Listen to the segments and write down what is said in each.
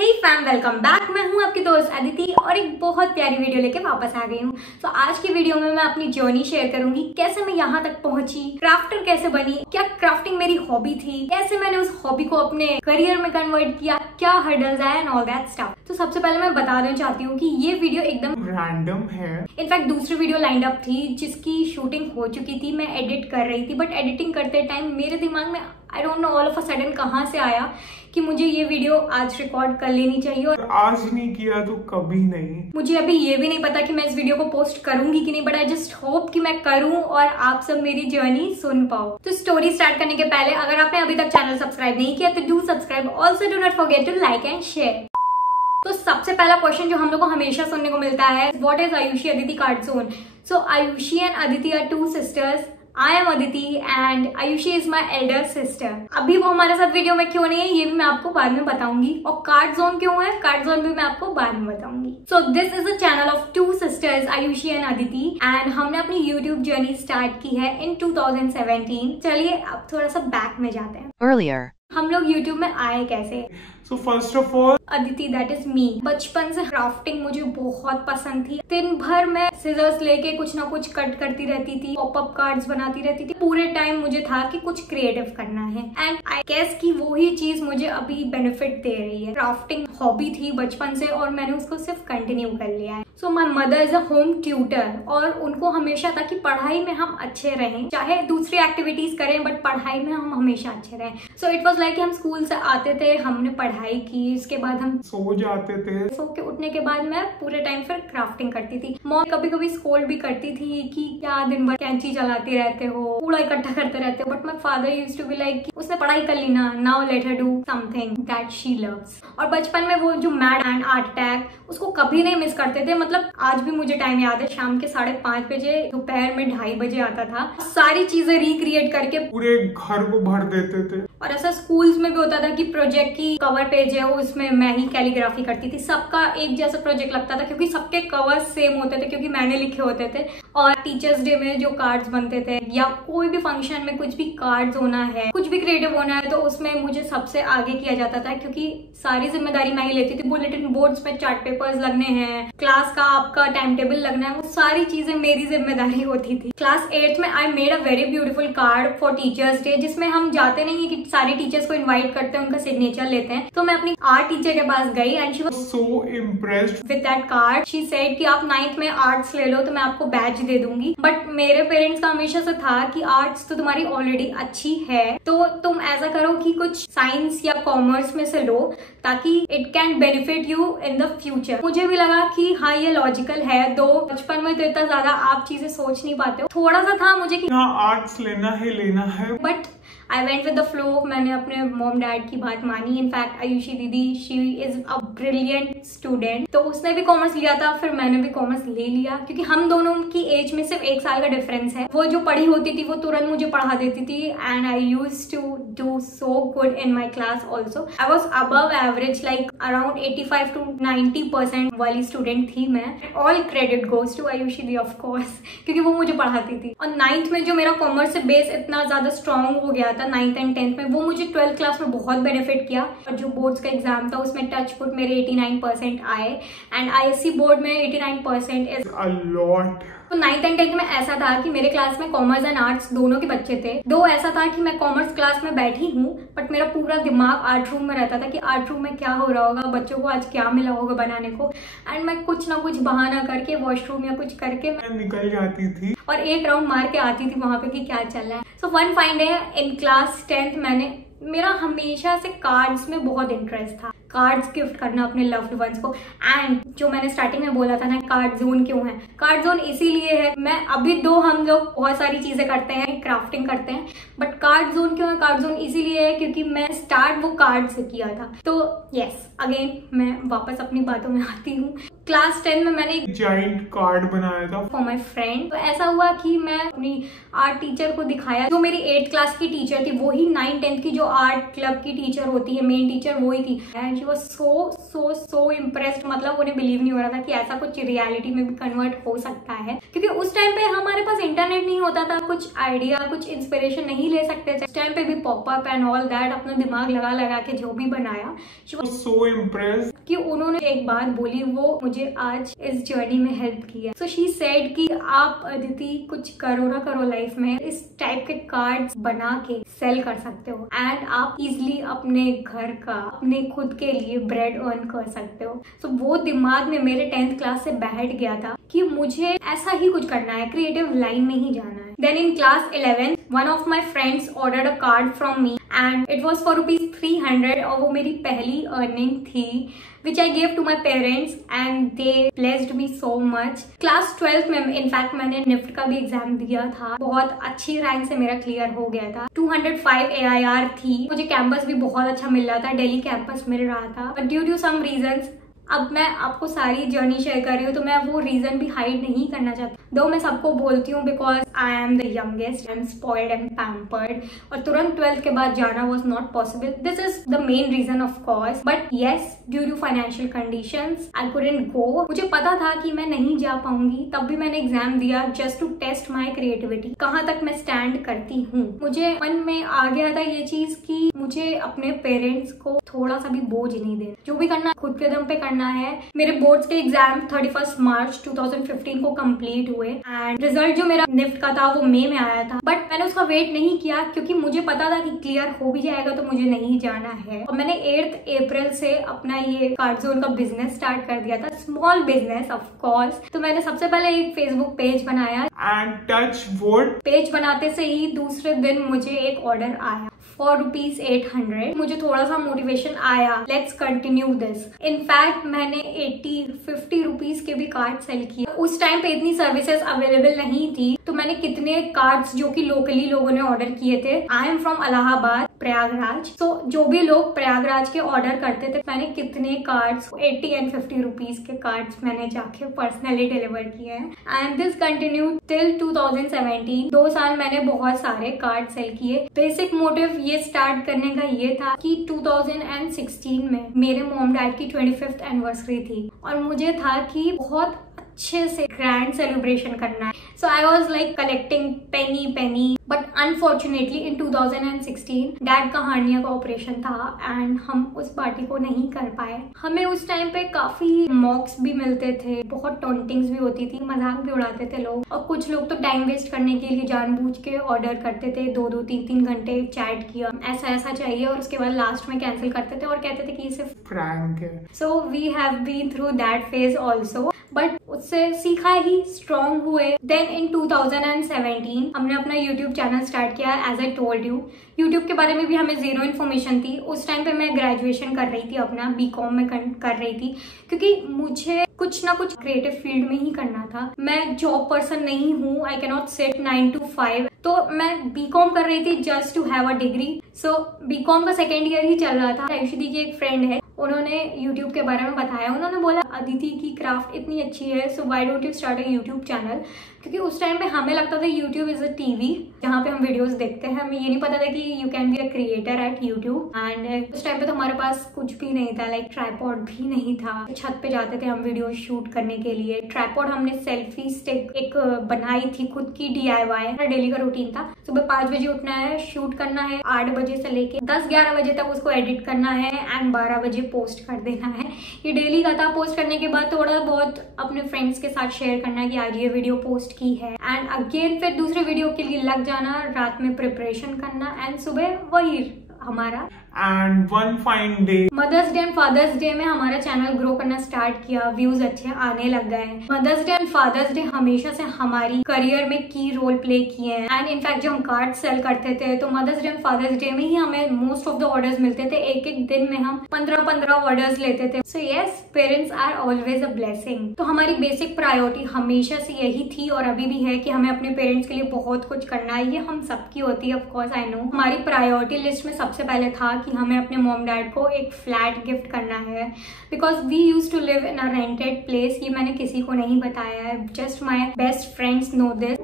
हे fam, welcome back. मैं हूं आपकी दोस्त अदिति और एक बहुत प्यारी वीडियो लेके वापस आ गई हूं। तो आज की वीडियो में मैं अपनी जर्नी शेयर करूंगी, कैसे मैं यहाँ तक पहुंची, क्राफ्टर कैसे बनी, क्या क्राफ्टिंग मेरी हॉबी थी, कैसे मैंने उस हॉबी को अपने करियर में कन्वर्ट किया, क्या हर्डल्स आए एंड ऑल दैट स्टफ। तो सबसे पहले मैं बता देना चाहती हूँ कि ये वीडियो एकदम रैंडम है। इनफैक्ट दूसरी वीडियो लाइंड अप थी जिसकी शूटिंग हो चुकी थी, मैं एडिट कर रही थी, बट एडिटिंग करते टाइम मेरे दिमाग में आई don't know all of a sudden कहाँ से आया कि मुझे ये वीडियो आज रिकॉर्ड कर लेनी चाहिए, और आज नहीं किया तो कभी नहीं। मुझे अभी ये भी नहीं पता कि मैं इस वीडियो को पोस्ट करूंगी कि नहीं, बट आई जस्ट होप कि मैं करूं और आप सब मेरी जर्नी सुन पाओ। तो स्टोरी स्टार्ट करने के पहले अगर आपने अभी तक चैनल सब्सक्राइब नहीं किया तो do subscribe, also do not forget to like and share. तो सबसे पहला क्वेश्चन जो हम लोग को हमेशा सुनने को मिलता है, what is Ayushi Aditi card zone. So Ayushi and Aditi are two sisters. I am Aditi and Ayushi is my elder sister. अभी वो हमारे साथ वीडियो में क्यों नहीं है ये भी मैं आपको बाद में बताऊंगी, और कार्ड जोन क्यों है, कार्ड जोन भी मैं आपको बाद में बताऊंगी। So this is a channel of two sisters, Ayushi and Aditi, and हमने अपनी YouTube जर्नी स्टार्ट की है in 2017। चलिए अब थोड़ा सा बैक में जाते हैं। Earlier, हम लोग YouTube में आए कैसे। So first of all, Aditi that is me. बचपन से क्राफ्टिंग मुझे बहुत पसंद थी। दिन भर मैं सीजर्स लेके कुछ ना कुछ कट करती रहती थी, पॉपअप कार्ड्स बनाती रहती थी। पूरे टाइम मुझे था कि कुछ क्रिएटिव करना है, एंड आई गेस कि वही चीज मुझे अभी बेनिफिट दे रही है। क्राफ्टिंग हॉबी थी बचपन से और मैंने उसको सिर्फ कंटिन्यू कर लिया है। So my mother is a home tutor, और उनको हमेशा था कि पढ़ाई में हम अच्छे रहें, चाहे दूसरी एक्टिविटीज करें बट पढ़ाई में हम हमेशा अच्छे रहें। सो इट वॉज लाइक हम स्कूल से आते थे, हमने पढ़ाई की, उसके बाद हम सो जाते थे। सो के उठने के बाद मैं पूरे टाइम फिर क्राफ्टिंग करती थी। मॉम कभी कभी स्कोल्ड भी करती थी कि क्या दिन भर कैंची चलाते रहते हो, कूड़ा इकट्ठा करते रहते हो, but my father used to be like उसने पढ़ाई कर ली ना, now let her do something that she loves. और बचपन में वो जो मैड एंड आर्ट अटैक उसको कभी नहीं मिस करते थे। मतलब आज भी मुझे टाइम याद है, शाम के 5:30 बजे, दोपहर में 2:30 बजे आता था, सारी चीजें रिक्रिएट करके पूरे घर को भर देते थे। और ऐसा स्कूल्स में भी होता था कि प्रोजेक्ट की कवर पेज है उसमें मैं ही कैलीग्राफी करती थी। सबका एक जैसा प्रोजेक्ट लगता था क्योंकि सबके कवर्स सेम होते थे, क्योंकि मैंने लिखे होते थे। और टीचर्स डे में जो कार्ड्स बनते थे या कोई भी फंक्शन में कुछ भी कार्ड्स होना है, कुछ भी क्रिएटिव होना है, तो उसमें मुझे सबसे आगे किया जाता था क्योंकि सारी जिम्मेदारी मैं ही लेती थी। बुलेटिन बोर्ड्स पे चार्ट पेपर्स लगने हैं, क्लास का आपका टाइम टेबल लगना है, वो सारी चीजें मेरी जिम्मेदारी होती थी। क्लास 8th में I made a very beautiful card for teachers day, जिसमें हम जाते नहीं है कि सारे टीचर्स को इन्वाइट करते हैं, उनका सिग्नेचर लेते हैं। तो मैं अपनी आर्ट टीचर के पास गई and she was so impressed with that card. She said कि आप 9th में आर्ट्स ले लो तो मैं आपको बैच दे दूंगी। बट मेरे पेरेंट्स का हमेशा से था कि आर्ट्स तो तुम्हारी ऑलरेडी अच्छी है, तो तुम ऐसा करो कि कुछ साइंस या कॉमर्स में से लो ताकि it can benefit you in the future. मुझे भी लगा कि हाँ ये लॉजिकल है, दो बचपन में तो इतना ज्यादा आप चीजें सोच नहीं पाते हो। थोड़ा सा था मुझे कि हाँ आर्ट्स लेना है, but I went with the flow. मैंने अपने मॉम डैड की बात मानी। इनफैक्ट आयुषी दीदी she is a brilliant student, तो उसने भी कॉमर्स लिया था, फिर मैंने भी कॉमर्स ले लिया क्योंकि हम दोनों की एज में सिर्फ 1 साल का डिफरेंस है। वो जो पढ़ी होती थी वो तुरंत मुझे पढ़ा देती थी, and I used to do so good in my class also. I was above average, like around 85 to 90% वाली स्टूडेंट थी मैं। All credit goes to Ayushi di of course, क्योंकि वो मुझे पढ़ाती थी। और 9th में जो मेरा कॉमर्स से बेस इतना ज्यादा स्ट्रॉन्ग हो गया था 9th and 10th में, वो मुझे 12th क्लास में बहुत बेनिफिट किया। और जो बोर्ड्स का एग्जाम था उसमें टचवुड मेरे 89% आए, एंड ISC बोर्ड में 89% इज अ लॉट। तो 9th and 10th में ऐसा था कि मेरे क्लास में कॉमर्स एंड आर्ट्स दोनों के बच्चे थे। दो ऐसा था कि मैं कॉमर्स क्लास में बैठी हूँ बट मेरा पूरा दिमाग आर्ट रूम में रहता था कि आर्ट रूम में क्या हो रहा होगा, बच्चों को आज क्या मिला होगा बनाने को, एंड मैं कुछ ना कुछ बहाना करके वॉशरूम या कुछ करके मैं निकल जाती थी और एक राउंड मार के आती थी वहां पे कि क्या चल रहा है। So one fine day in class 10th मेरा हमेशा से कार्ड्स में बहुत इंटरेस्ट था, कार्ड्स गिफ्ट करना अपने लव्ड वंस को। एंड जो मैंने स्टार्टिंग में बोला था ना कार्ड जोन क्यों है, कार्ड जोन इसीलिए है। मैं अभी हम लोग बहुत सारी चीजें करते हैं, क्राफ्टिंग करते हैं, बट कार्ड जोन क्यों है, कार्ड जोन इसीलिए है क्योंकि मैं स्टार्ट वो कार्ड से किया था। तो यस, अगेन मैं वापस अपनी बातों में आती हूँ। क्लास 10 में मैंने एक जाइंट कार्ड बनाया था फॉर माई फ्रेंड। तो ऐसा हुआ कि मैं अपनी आर्ट टीचर को दिखाया, जो मेरी 8th क्लास की टीचर थी, वही 9th 10th की जो आर्ट क्लब की टीचर होती है, मेन टीचर वही थी। And she was so impressed. मतलब उन्हें बिलीव नहीं हो रहा था कि ऐसा कुछ रियलिटी में भी कन्वर्ट हो सकता है, क्योंकि उस टाइम पे हमारे पास इंटरनेट नहीं होता था, कुछ आइडिया कुछ इंस्पिरेशन नहीं ले सकते थे। उस टाइम पे भी पॉपअप एंड ऑल दैट अपना दिमाग लगा के जो भी बनाया, शी वाज सो इम्प्रेस्ड कि उन्होंने एक बात बोली वो मुझे आज इस जर्नी में हेल्प किया। सो शी सेड कि आप अदिति कुछ करो ना करो लाइफ में, इस टाइप के कार्ड्स बना के सेल कर सकते हो एंड आप इजिली अपने घर का अपने खुद के लिए ब्रेड अर्न कर सकते हो। सो वो दिमाग में मेरे 10th क्लास से बैठ गया था कि मुझे ऐसा ही कुछ करना है, क्रिएटिव लाइन में ही जाना है। Then in class 11, one of my friends ordered a card from me and it was for ₹300 और वो मेरी पहली अर्निंग थी, which I gave to my parents and they blessed me so much. Class 12 में in fact मैंने NIFT का भी exam दिया था, बहुत अच्छी रैंक से मेरा क्लियर हो गया था। 205 AIR थी, मुझे कैंपस भी बहुत अच्छा मिल रहा था, दिल्ली कैंपस मिल रहा था, but due to some reasons अब मैं आपको सारी जर्नी शेयर कर रही हूँ तो मैं वो रीजन भी हाइड नहीं करना चाहती, दो मैं सबको बोलती हूँ because I am the youngest and spoiled and pampered, और तुरंत 12th के बाद जाना was not possible. This is the main reason of course, but yes due to financial conditions I couldn't go. मुझे पता था कि मैं नहीं जा पाऊंगी, तब भी मैंने एग्जाम दिया just to test my creativity, कहाँ तक मैं स्टैंड करती हूँ। मुझे मन में आ गया था ये चीज कि मुझे अपने पेरेंट्स को थोड़ा सा भी बोझ नहीं देना, जो भी करना खुद के दम पे करना है। मेरे बोर्ड्स के एग्जाम 31 मार्च 2015 को कंप्लीट हुए एंड रिजल्ट जो मेरा निफ्ट का था वो मई में आया था, बट मैंने उसका वेट नहीं किया क्योंकि मुझे पता था कि क्लियर हो भी जाएगा तो मुझे नहीं जाना है। और मैंने 8 अप्रैल से अपना ये कार्ड जोन का बिजनेस स्टार्ट कर दिया था, स्मॉल बिजनेस ऑफ कोर्स। तो मैंने सबसे पहले एक फेसबुक पेज बनाया एंड टच वुड। पेज बनाते से ही दूसरे दिन मुझे एक ऑर्डर आया for ₹800। मुझे थोड़ा सा मोटिवेशन आया, लेट्स कंटिन्यू दिस। इनफैक्ट मैंने 50 रुपीज के भी कार्ड सेल किए। उस टाइम पे इतनी सर्विसेज अवेलेबल नहीं थी, तो मैंने कितने कार्ड्स जो कि लोकली लोगों ने ऑर्डर किए थे, I am from Allahabad Prayagraj, तो जो भी लोग प्रयागराज के ऑर्डर करते थे, मैंने कितने कार्ड्स 80 एंड 50 रुपीज के कार्ड्स मैंने जाके पर्सनली डिलीवर किए हैं एंड दिस कंटिन्यू टिल 2017। 2 साल मैंने बहुत सारे कार्ड सेल किए। बेसिक मोटिव ये स्टार्ट करने का ये था कि 2016 में मेरे मॉम डैड की 25th एनिवर्सरी थी और मुझे था कि बहुत अच्छे से ग्रैंड सेलिब्रेशन करना है। So I was like collecting penny, but unfortunately in 2016 dad का हार्निया का ऑपरेशन था एंड हम उस पार्टी को नहीं कर पाए। हमें उस टाइम पे काफी मॉक्स भी मिलते थे, बहुत टॉन्टिंग्स भी होती थी, मजाक भी उड़ाते थे लोग, और कुछ लोग तो टाइम वेस्ट करने के लिए जानबूझ के ऑर्डर करते थे, 2-2, 3-3 घंटे चैट किया, ऐसा चाहिए, और उसके बाद लास्ट में कैंसिल करते थे और कहते थे कि ये सिर्फ प्रैंक है। So we have been through that phase also, but उससे सीखा ही, स्ट्रॉन्ग हुए। देन इन 2017 हमने अपना यूट्यूब चैनल स्टार्ट किया। As I told you, YouTube के बारे में भी हमें जीरो इन्फॉर्मेशन थी। उस टाइम पे मैं ग्रेजुएशन कर रही थी, अपना बीकॉम में कर रही थी, क्योंकि मुझे कुछ ना कुछ क्रिएटिव फील्ड में ही करना था। मैं जॉब पर्सन नहीं हूँ, I can not set 9 to 5, तो मैं बीकॉम कर रही थी just to have a degree. So BCom का सेकेंड ईयर ही चल रहा था। आयुषी दी की एक फ्रेंड है, उन्होंने YouTube के बारे में बताया। उन्होंने बोला अदिति की क्राफ्ट इतनी अच्छी है, so why don't you start a YouTube channel. क्योंकि उस टाइम पे हमें लगता था YouTube इज अ टीवी जहाँ पे हम वीडियोस देखते हैं, हमें ये नहीं पता था कि you can be a creator eight YouTube। And उस टाइम पे तो हमारे पास कुछ भी नहीं था, लाइक ट्राइपॉड भी नहीं था। छत पे जाते थे हम वीडियो शूट करने के लिए। ट्राइपॉड हमने सेल्फी स्टिक एक बनाई थी खुद की, DIY। डेली का रूटीन था, सुबह 5 बजे उठना है, शूट करना है, 8 बजे से लेके 10-11 बजे तक उसको एडिट करना है एंड 12 बजे पोस्ट कर देना है। ये डेली का था। पोस्ट करने के बाद थोड़ा बहुत अपने फ्रेंड्स के साथ शेयर करना कि आज ये वीडियो पोस्ट की है, एंड अगेन फिर दूसरे वीडियो के लिए लग जाना, रात में प्रिपरेशन करना, एंड सुबह वही हमारा। And one fine day mother's day and father's day में हमारा चैनल ग्रो करना स्टार्ट किया, व्यूज अच्छे आने लग गए। Mother's day and father's day हमेशा से हमारी करियर में की रोल प्ले किए हैं। एंड इनफैक्ट जब हम कार्ड सेल करते थे तो mother's day and father's day में ही हमें मोस्ट ऑफ द ऑर्डर्स मिलते थे। एक दिन में हम 15 ऑर्डर्स लेते थे। So yes, parents are always a blessing. तो हमारी बेसिक प्रायोरिटी हमेशा से यही थी और अभी भी है कि हमें अपने पेरेंट्स के लिए बहुत कुछ करना है। ये हम सबकी होती है, ऑफ कोर्स आई नो। हमारी प्रायोरिटी लिस्ट में सबसे पहले था कि हमें अपने मॉम डैड को एक फ्लैट गिफ्ट करना है, because we use to live in a rented place. ये मैंने किसी को नहीं बताया है, just my best friends know this.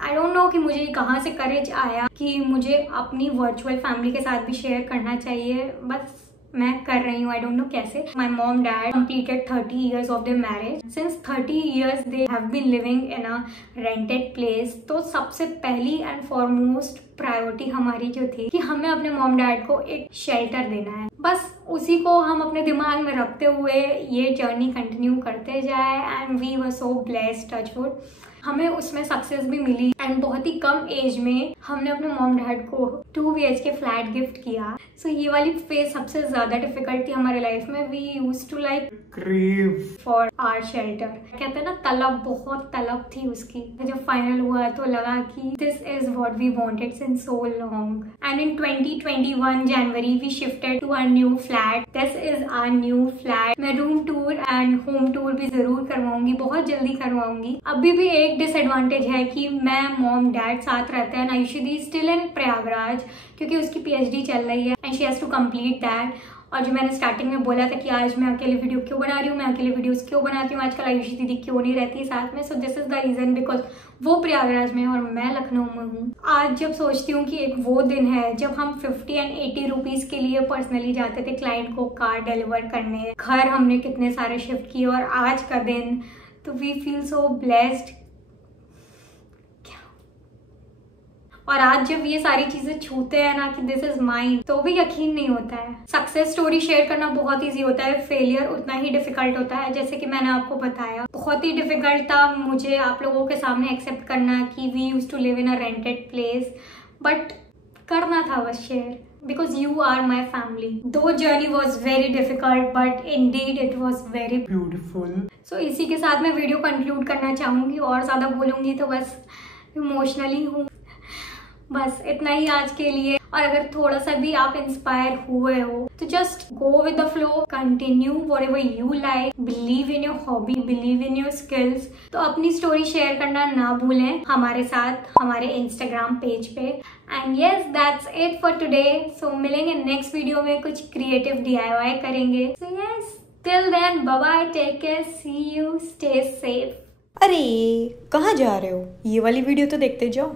I don't know कि मुझे कहाँ से करेज आया कि मुझे अपनी वर्चुअल फैमिली के साथ भी शेयर करना चाहिए। बस मैं कर रही हूँ, आई डोंट नो कैसे। My mom dad completed 30 years of their marriage. Since 30 years they have been living in a rented place. तो सबसे पहली एंड फॉरमोस्ट प्रायोरिटी हमारी जो थी कि हमें अपने मॉम डैड को एक शेल्टर देना है। बस उसी को हम अपने दिमाग में रखते हुए ये जर्नी कंटिन्यू करते जाए and we were so blessed, touch wood. हमें उसमें सक्सेस भी मिली एंड बहुत ही कम एज में हमने अपने मॉम डैड को 2 BHK फ्लैट गिफ्ट किया। सो ये वाली फेज सबसे ज्यादा डिफिकल्ट थी हमारे लाइफ में। We used to like crave for our shelter. कहते हैं ना, तलब, बहुत तलब थी उसकी। जब फाइनल हुआ तो लगा कि this is what we wanted since so long. And in 2021 January we shifted to our new flat. This is our new flat. मैं room tour and home tour भी जरूर करवाऊंगी, बहुत जल्दी करवाऊंगी। अभी भी एक डिसएडवांटेज है कि मैं, मॉम, डैड साथ रहते हैं। आयुषी दी स्टिल इन प्रयागराज क्योंकि उसकी PhD चल रही है and she has to complete that. और जो मैंने स्टार्टिंग में बोला था कि आज मैं अकेले वीडियो क्यों बना रही हूँ, मैं अकेले वीडियोस क्यों बनाती हूँ आजकल, आयुषी दीदी क्यों नहीं रहती है साथ में। So this is the reason, because वो प्रयागराज में है और मैं लखनऊ में हूँ। आज जब सोचती हूँ कि एक वो दिन है जब हम 50 and 80 रुपीज के लिए पर्सनली जाते थे क्लाइंट को कार डिलीवर करने, घर हमने कितने सारे शिफ्ट किए, और आज का दिन, तो वी फील सो ब्लेस्ड। और आज जब ये सारी चीजें छूते हैं ना कि दिस इज माइन, तो भी यकीन नहीं होता है। सक्सेस स्टोरी शेयर करना बहुत इजी होता है, फेलियर उतना ही डिफिकल्ट होता है। जैसे कि मैंने आपको बताया, बहुत ही डिफिकल्ट था मुझे आप लोगों के सामने एक्सेप्ट करना कि we used to live in a rented place, but करना था बस share, because you are my family. Though journey was very difficult, but indeed it was very beautiful. So इसी के साथ मैं वीडियो कंक्लूड करना चाहूंगी, और ज्यादा बोलूंगी तो बस इमोशनली हूँ। बस इतना ही आज के लिए। और अगर थोड़ा सा भी आप इंस्पायर हुए हो तो just go with the flow, continue whatever you like, believe in your hobby, believe in your skills. तो अपनी स्टोरी शेयर करना ना भूलें हमारे साथ हमारे इंस्टाग्राम पेज पे। And yes, that's it for today. So मिलेंगे नेक्स्ट वीडियो में, कुछ क्रिएटिव DIY करेंगे। So yes, till then bye bye, take care, see you, stay safe. अरे कहाँ जा रहे हो? ये वाली वीडियो तो देखते जाओ।